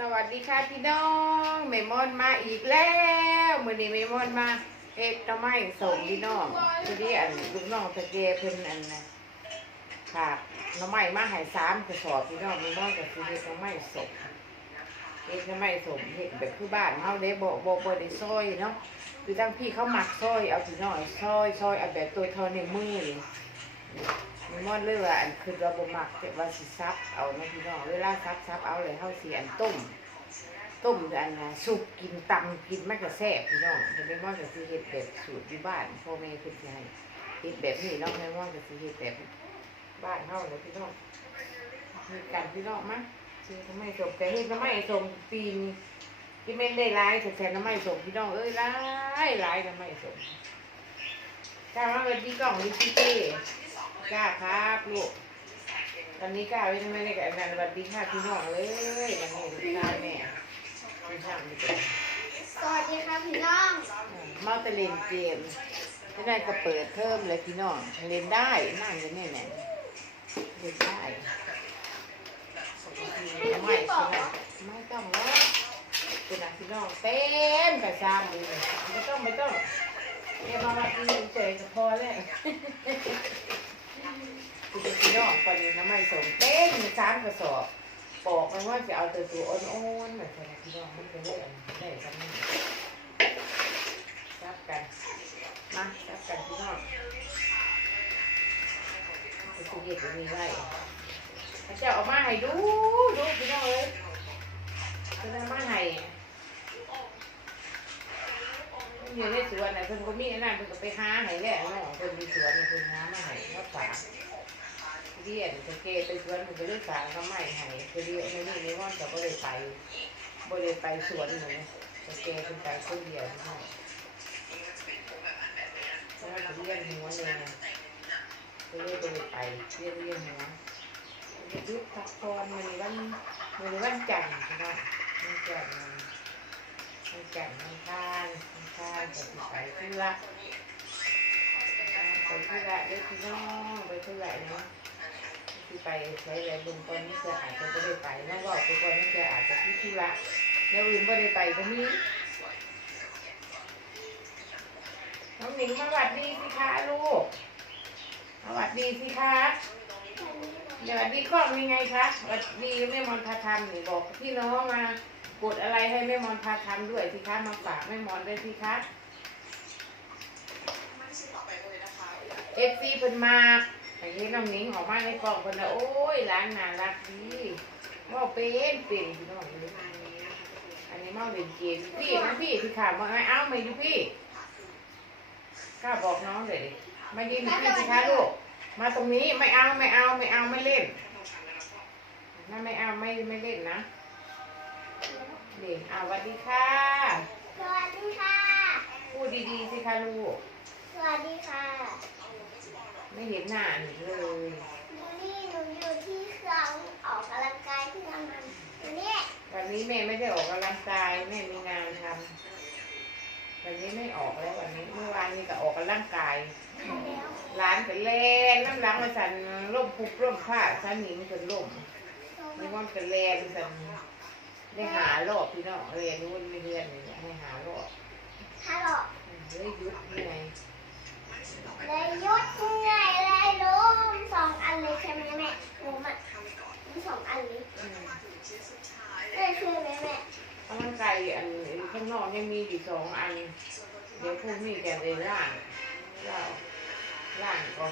สวัสดีค่ะพี่น้องเมมอนมาอีกแล้วมื่อนี้เมมอนมาเอ็ดหน้ำไม้ส่งพี่น้องทีนี้อันลูกน้องตะเกียเพิ่นอันนะค่ะน้ำไม้มาหายสามกระสอบพี่น้องเมมอนกับทีเฮ็ดหน้ำไม้ส่งเฮ็ดหน้ำไม้ส่งเฮ็ดแบบคือบ้านเฮาเด้บ่บ่บ่ได้ซอยเนาะคือทั้งพี่เขาหมักซอยเอาพี่น้องซอยซอยเอาแบบตัวเทอในมือ มันมอนเลยว่าอันคือเราบ่มักแต่ว่าสิซับเอาเนาะพี่น้องเวลาซับซับเอาเลยเฮาสิอันต้ม ต้มอันน่ะสุกกินตำกินมันก็แซ่บพี่น้องแต่แม่มอนก็สิเฮ็ดแบบสูตรอยู่บ้านพ่อแม่เพิ่นสิให้เฮ็ดแบบนี้เนาะแม่มอนก็สิเฮ็ดแบบบ้านเฮาเลยพี่น้องมีกันพี่น้องมั้ยซื้อทำไมส่งแต่เฮ็ดทำไมส่งปีนี้ที่แม่นได้หลายแต่แทนทำไมส่งพี่น้องเอ้ยหลายหลายทำไมส่งจ้ามาวัสดีกล่องดิจิเต้ กล้าครับลูกตอนนี้กล้าไว้ทำไมในกับงานสวัสดีค่ะพี่น้องเลยวันนี้ลูกชาแม่พี่ช่างดีกว่าสวัสดีครับพี่น้องมาแตะเล่นเกมไม่ได้ก็เปิดเพิ่มเลยพี่น้องเล่นได้นั่งอยู่นี่แหละเล่นได้ไม่ใช่ไมไม่ต้องแล้วเป็นอะไรพี่น้องเต็มกระซามเลยไม่ต้องไม่ต้องเรียกมาว่าอีเฉยก็พอแล้ว คือเป็นพี่น้องปริน้ำไม่สมเต้นสามกระสอบปอกมันว่าจะเอาตัวตัวอ่อนๆแบบนี้พี่น้องมันจะได้อันได้กันนี่จับกันมาจับกันพี่น้องไปคุยเด็กมีไว้พระเจ้าเอามาให้ดูดูพี่น้องเอ้ยเป็นเอามาให้มัน อยู่ในสวนน่ะเพิ่นก็มีอันนั้นเพิ่นก็ไปหาให้แหละเนาะเพิ่นมีสวนเพิ่นหามาให้มาฝากเรียนจะเกไปสวนมันจะได้สารเขาไม่ให้ไปเรียนในนี่ในวันก็บ่ได้ไปบ่ได้ไปสวนหนูจะเกเป็นไปคนเดียวใช่ไหมเพราะว่าจะเรียนหัวเลยนะไปเรียนบ่ได้ไปเรียนเรียนหัวยุบพักผ่อนมันวันมันวันจันทร์ใช่ไหมวันจันทร์วันจันทร์วันทาน วันทานจะไปธุระไปธุระเด้อพี่น้องไปธุระเนาะที่ไปใช้แรงบุญตอนนี้จะอาจจะไม่ได้ไปน้องบอกทุกคนนี่จะอาจจะที่ธุระแล้วอื่นไม่ได้ไปก็มีน้องหนิงมาหวัดดีสิคะลูกมาหวัดดีสิคะเดี๋ยวหวัดดีกล้องยังไงคะหวัดดีแม่มอนพาทำหนูบอกพี่น้องมา กดอะไรให้แม่มอนพาทำด้วยสิคะมาฝากแม่มอนด้วยสิคะเอฟซีเพิ่นมาไอ้นี่น้องหนิงออกมาในกล่องคนละโอ้ยร้านน่ารักดีว่าเป็นเป็นพี่น้องเลยอันนี้เมาเล่นเกมพี่นะพี่พี่ขาบอกไม่เอาไม่ดูพี่กล้าบอกน้องเลยดิมายืนอยู่พี่สิคะลูกมาตรงนี้ไม่เอาไม่เอาไม่เอาไม่เล่นนั่นไม่เอาไม่ไม่เล่นนะ เด็กเอาสวัสดีค่ะ สวัสดีค่ะ พูดดีๆสิคะลูก สวัสดีค่ะ ไม่เห็นหน้าหนูเลยหนูนี่หนูอยู่ที่เครื่องออกกำลังกายที่ทำงานอยู่นี่วันนี้แม่ไม่ได้ออกกำลังกายแม่มีงานทำวันนี้ไม่ออกแล้ววันนี้เมื่อวานนี้ก็ออกกำลังกายแล้วร้านไปเล่นน้ำล้างมาสันร่มปุบร่มผ้าสันหนิงจนร่มนี่มันเป็นแลนสัน ได้หารอบพี่น้องเรียนวุ่นไม่เรียนนี่ให้หารอบฮัลโหลเฮ้ยยุดยังไงเลยยุดไงเลยล้มสองอันเลยใช่ไหมแม่ล้มอะมีสองอันเลยอืมเลยช่วยไหมแม่กำลังกายอันข้างนอกยังมีอยู่สองอัน เดี๋ยวพรุ่งนี้แกเลยล่างล่างล่างก็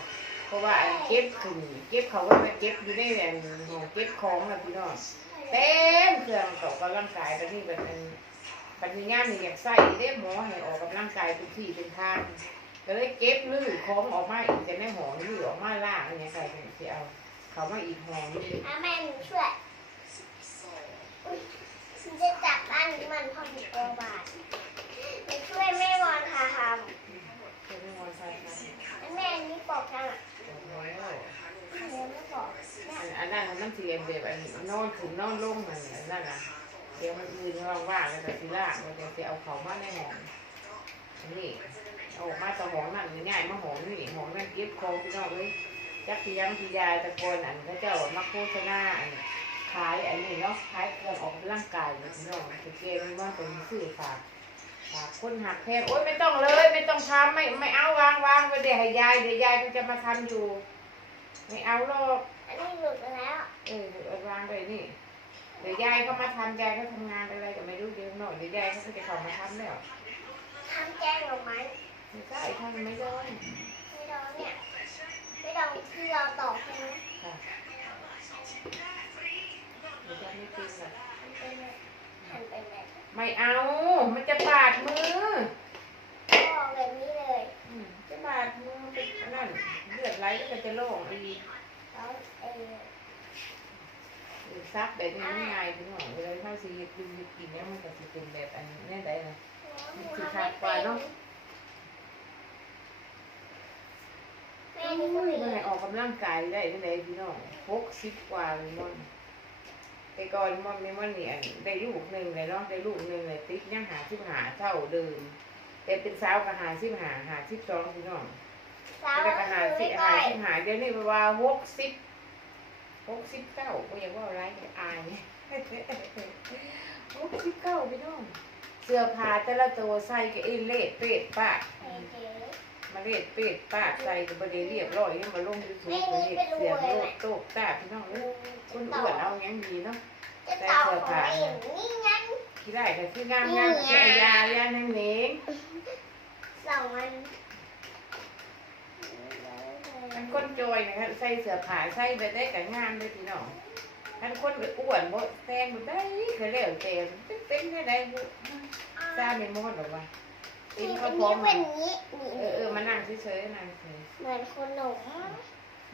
เพราะว่าอันเก็บขึ้นเก็บเขาก็ไปเก็บอยู่ในแหล่งของเก็บของนะพี่น้อง เต็มเครื่องออกกำลังกายตอนนี้เป็นปัญญามนี่อยากใส่ได้หมอให้ออกกำลังกายทุกที่เป็นทางก็เลยเก็บลื้อของออกมาอีกจะได้หอลื้อออกมาล่างอะไรเงี้ยใส่เป็นสิเอา เขามาอีกหอนึงถ้าแม่หนูช่วยฉันจะจับบ้านนี้มันพอดีโอบาทหนูช่วยแม่วอนค่ะท จะไม่มอนใส่นะำแล้วแม่นี่ปอกกันอะ โอ้โห เดี๋ยวไม่บอกแม่ อันอันนั้น มันเสียแบบอันอนขึ้นนอนลงมันอันนั่นนะเดี๋ยวมันอื่นว่างๆแล้วแต่สิล่างมันจะเอาเขามาในหออันนี้เอาอกมาต่อหองนั่นง่ายๆมาหองนี่หองนั่นเก็บของพี่น้องเลยจักพี่ยังพี่ยายตะโกนอันพระเจ้ามาโฆษณาอันขายอันนี้เนาะขายเครื่องออกกำลังกายพี่น้องตะเกียบว่าเป็นสื่อฝากฝากคนหักแพงโอ๊ยไม่ต้องเลย ไม่ต้องทำไม่ไม่เอาวางวางไปเดี๋ยวให้ยายเดี๋ยวยายก็จะมาทำอยู่ ไม่เอาหรอก อันนี้หลุดไปแล้ว เออเอาวางไปนี่ เดี๋ยวยายก็มาทำยายก็ทำงานอะไรก็ไม่รู้เดี๋ยวหน่อยเดี๋ยวยายเขาก็จะเข้ามาทำแล้วทำแกงหน่อไม้ไม่ใช่ทำไม่ได้ไม่ดองเนี่ยไม่ดองที่เราตอกใช่ไหมค่ะเดี๋ยวยายไม่กินหรอกมันเป็นแบบหั่นเป็นแบบไม่เอา มันจะบาดมือก็แบบนี้เลย อืมจะบาดมือเป็นอันนั่นเลือดไหลก็จะโล่งอีก แล้วเออซับแบบนี้ไง่ายถึงหน่อยเวลาเข้าซีดูกินเนี่ยมันก็จะเป็นแบบอันนี้แน่ได้นะหนูทำไม่เป็นแม่นี่เมื่ไหร่ออกกำลังกายได้ไม่ได้พี่น้องหกสิบกว่าเลยมันแต่ก่อนมันไม่มันเนี่ยได้ลูกหนึ่งเลยเนาะได้ลูกหนึ่งเลยติ๊กยังหาสิบหาเท่าเดิมแต่เป็นสาวก็หาสิบหาหาสิบสองพี่น้อง แล้วก็ก็หาคือสิไม่หาก้อยสิบหาเดี๋ยวนี้ว่าหกสิบหกสิบเก้าก็ยังว่าอะไรเนี่ยอายเนี่ยหกสิบเก้าพี่น้อง เสื้อผ้าแต่ละตัวใส่ก็เอเล่เป็ดปากเก๋มาเล่เป็ดปากใส่ก็บริเรียบร้อยยังมาลงยูทูบเลยเสียงโลกโตกตาพี่น้องเลยๆคนอ้วนเอาอย่างดีเนาะจะต่อของแม่อย่างนี้งั้นที่ได้แต่คืองามงามแก่ยายานังเหนงสองวัน มันคนจอยนะครับใส่เสื้อผ้าใส่ไปได้กับงามเลยพี่น้องท่านคนไปอ้วนบ่แตงบ่ได้ก็แล้วแต่เป็นเป็นได้ได้บุซาไม่หมดหรอกว่ากินี่นเป็ข้าวนพร้อนี้มเป็นนี้เออเออมานั่งเฉยๆนั่งเฉยเหมือนคนหนม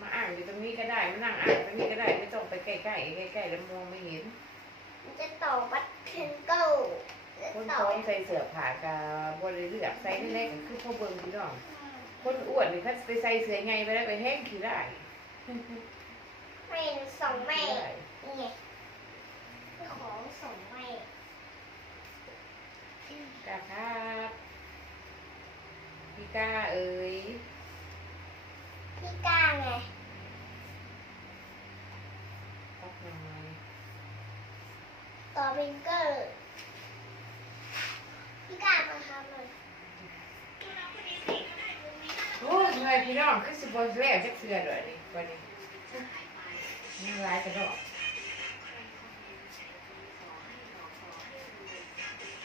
มาอ่านอยู่ตรงนี้ก็ได้มานั่งอ่านตรงนี้ก็ได้ไม่ต้องไปใกล้ๆใกล้ๆแล้วมองไม่เห็น มันจะต่อบัตเทนเกิลคนต่อท้องใส่เสื้อผ้ากับบริเลือกใส่เล็กๆคือพ่อเบิ่งพี่น้อง คนอ้วนนี่เขาไปใส่เสื้อไงไปแล้วไปแห้งขี้ได้แม่สองแม่ขี้ได้นี่ไงของสองแม่กาครับพี่ก้าเอ๋ยพี่ก้าไงพักหน่อยต่อวิงเกอร์พี่ก้ามาทำหน่อย โอ้ยเหนื่อยพี่น้องคือสิบวันแล้วจักเทื่อด้วยนี่วันนี้นี่ร้ายกระดอก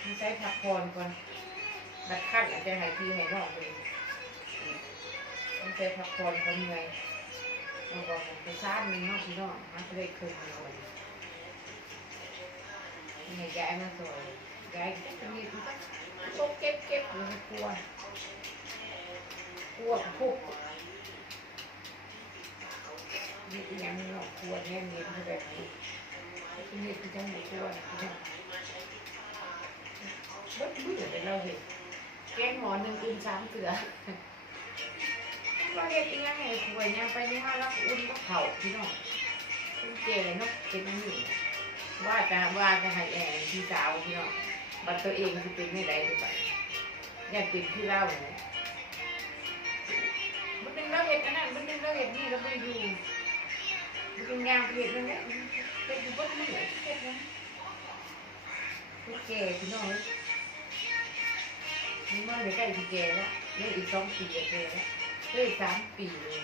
มีใช้ผักพรก่อนนัดขั้นอาจจะใหายทีให้น้องเลยต้องใช้ผักพรเขาเหนื่อยเราบอกไปซ่ามีน้องพี่น้องมันจะได้คืนเราเลยนี่ยายมาสวยยายก็มีตกเก็บเก็บๆเลยกลัว กลัวพุกนี่เป็นยังหรอกกลัวแน่เน้นแบบนี้ที่นี่คือจังหวะกลัวนะพี่น้องบัดมือเป็นเราเห็นแกงหมอหนึ่งอุ่นสามเกลือเราเห็นยังไงป่วยยังไปนี่มาแล้วอุ่นก็เผาพี่น้องคุณเจเลยเนาะเป็นยังอยู่ว่าจะว่าจะให้แอนพี่สาวพี่น้องบัดตัวเองจะเป็นไม่ได้หรือเปล่าเนี่ยเป็นที่เล่าเนี่ย เป็นเราเห็ดอันนั้นมันเป็นเราเห็ดนี่เราไปดูมันเป็นยางเห็ดนั่นแหละเป็นอยู่บนมือเห็ดนะโอเคพี่น้องนี่มันใกล้ที่แก่แล้วนี่อีกสองปีจะแก่แล้วเฮ้ยสามปีเลย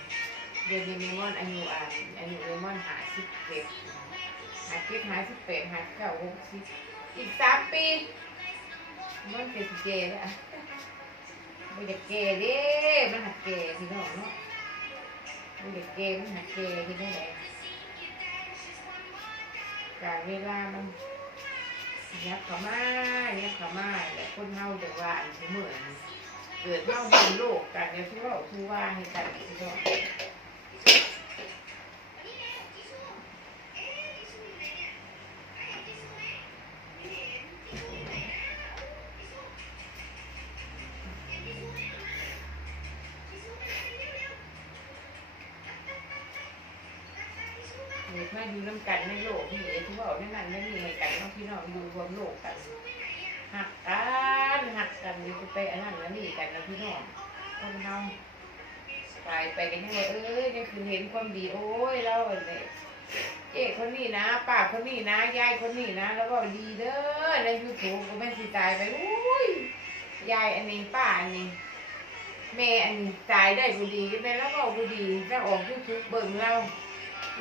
เดือนเมมอนอายุอ่านอายุเมมอนหาสิบเจ็ดหาเจ็ดหาสิบแปดหาเก้าหกสิบอีกสามปีมันเป็นที่แก่แล้ว มันจะเกเด้มันหักเกพี่น้องเนาะมันจะเกมันหักเกที่ได้ไหนการเวลามันยับข้ามายับข้ามาแต่คนเฮาจะว่าอันเหมือนเกิดเฮาเป็นโลกกันเนี่ยทุกเราทุกว่าให้กันพี่น้อง มาอยู่น้ำกันในโลกนี่เองทุกเราในนั้นไม่มีให้กันเนาะพี่น้องอยู่รวมโลกกันหักกันหักกันอยู่ไปอันนั้นอันนี้กันนะพี่น้องคนเฮาไปไปกันยังไงเอ้ยนี่คือเห็นความดีโอ้ยเราเนี่ยเจ๊คนนี้นะป้าคนนี้นะยายคนนี้นะ แล้วก็ดีเด้อในยูทูบก็แม่สิตายไปอุ้ยยายอันนี้ป้าอันนี้แม่อันนี้ตายได้บุดีแม่แล้วก็บุดีแล้วออกยูทูบเบิ่งเรา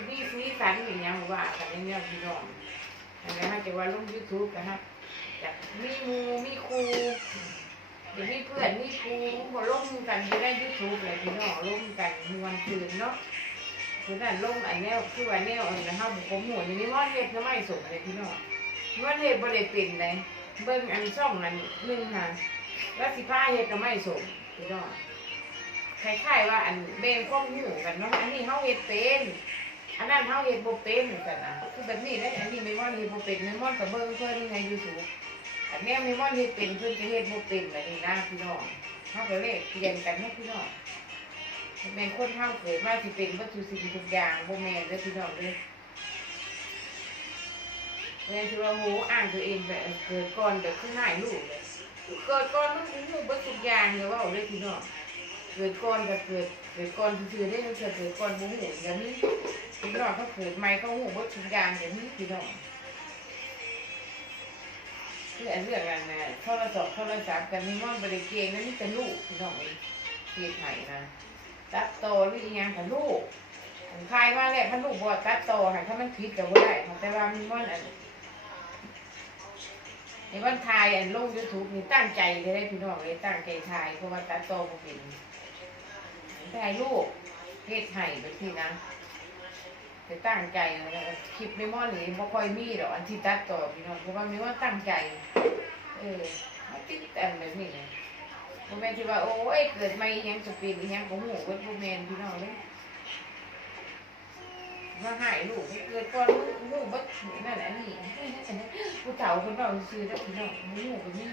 ดีสีสันอย่างเงี้ยว่ากันในเนี่ยพี่น้องอันนี้ฮะจะว่าลงยูทูบกันฮะจากมีมูมีครูเดี๋ยวมีเพื่อนมีครูบ่ลงกันอยู่ในยูทูบเลยพี่น้องลงกันมวนคืนเนาะคือนั่นลงอันแนวคือว่าแนวอันนะเฮาบ่ผมหูนี่มีมอดเฮ็ดน้ำไม่สมเลยพี่น้องมอดเฮ็ดบ่ได้เป็นเลยเบิ่งอันช่องนั้นหนึงค่ะแล้วสิพาเฮ็ดน้ำไม่สมพี่น้องคล้ายๆว่าอันแบ่งความหูกันเนาะอันนี้เฮาเฮ็ดเป็น อันนั้นเฮาเฮ็ดบ่เป็นเหมือนกันนะคือแบบนี้เลยอันนี้ไม่มอดเฮ็ดบ่เป็นไม่มอดก็เบิ่งเพิ่นใน YouTube อันแนวไม่มอดเฮ็ดเป็นเพิ่อนก็เฮ็ดบ่เป็นแบบนี้นะพี่น้องเฮาก็เลยเปลี่ยนกันเนาะพี่น้องแม่คนเฮาเกิดมาสิเป็นวัตถุสิ่งทุกอย่างโบแม่นเด้อพี่น้องเด้อแม่นสิว่าโหอ่านตัวเองแบบเกิดก่อนแบบคือหน้ายลูกเลยเกิดก่อนมันรู้เบิดทุอย่างเลยว่าเอาเด้อพี่น้อง เกิดก่อนก็เกิดเกิดก่อนซื่อได้มันเกิดเกิดก่อนบ่ฮู้อย่างนี้พี่น้องเขาเกิดใหม่เขาฮู้เบิดทุกอย่างอย่างนี้พี่น้องคืออันเรื่องอันน่ะโทรศัพท์โทรศัพท์กันมีม่อนบ่ได้เก่งนั่นนี่เป็นลูกพี่น้องเองเฮ็ดให้นะตัดโตหรือยังกับลูกอันคายมาแหล้วมันลูกบอตัดโตค่ะถ้ามันผิดก็บ่ได้แต่ว่ามีมันอันในวันทายอันลงยูทูบนี่ตั้งใจเลยได้พี่น้องเลยตั้งใจทายเพราะว่าตัดโตบ่เป็น ได้ลูกเฮ็ดให้แบบนี้นะแต่ตั้งใจนะคลิปในมอนนี่บ่ค่อยมีดอกอันที่ตัดต่อพี่น้องเพราะว่ามีว่าตั้งใจ เออมาติดอันแบบนี้นะบ่แม่ที่ว่าโอ้ยเกิดมาอีหยังจะเป็นอีหยังของหมู่เบิดบ่แม่พี่น้องเลยมาหายลูกเกิดก่อนหมู่เบิดนั่นอันนี้ผู้เฒ่าเพิ่นเว้าซื่อได้พี่น้องหมู่ก็มี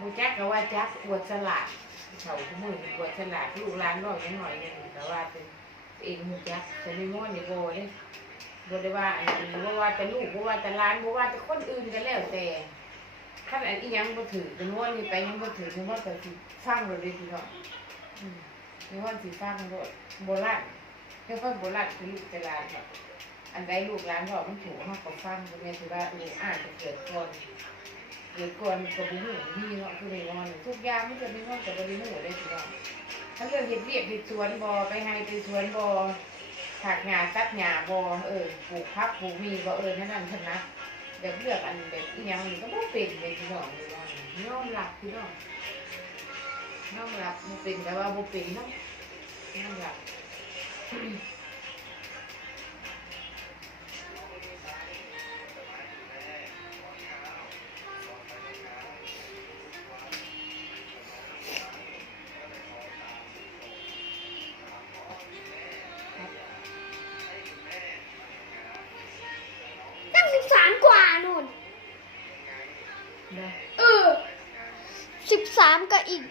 บ่จักก็ว่าจักอวดฉลาด เฒ่าผู้มือนี่อวดฉลาดลูกหลานน้อยยังน้อยนึงก็ว่าเป็นเองฮู้จักแต่ไม่ม่อนนี่โบ่เด้บ่ได้ว่าอันนี้บ่ว่าแต่ลูกบ่ว่าแต่หลานบ่ว่าแต่คนอื่นก็แล้วแต่ถ้าอันอียังบ่ถือจำนวนนี้ไปยังบ่ถือจำนวนก็สิฟังเลยเด้พี่น้องอืมจำนวนสิฟังโลดโบราณเฮ็ดฟังโบราณคือลูกแต่หลานครับอันใดลูกหลานบอกมันถูกเฮาก็ฟังบ่แม่นสิว่าเอออ่านจะเกิดก่อน เกิดก่อนก็บ่ฮู้มีเนาะคือได้นอนทุกอย่างมันจะมีความก็บ่ได้ฮู้เลยพี่น้องถ้าเรื่องเฮ็ดเวียกเฮ็ดสวนบ่ไปให้ไปสวนบ่ถากหญ้าตัดหญ้าบ่เออปลูกผักปลูกมีบ่เออนั่นนั่นซั่นนะแบบเลือกอันแบบอีหยังนี่ก็บ่เป็นเลยพี่น้องเลยว่าน้อมรับพี่น้องน้อมรับบ่เป็นแต่ว่าบ่เป็นเนาะน้อมรับ Рамка и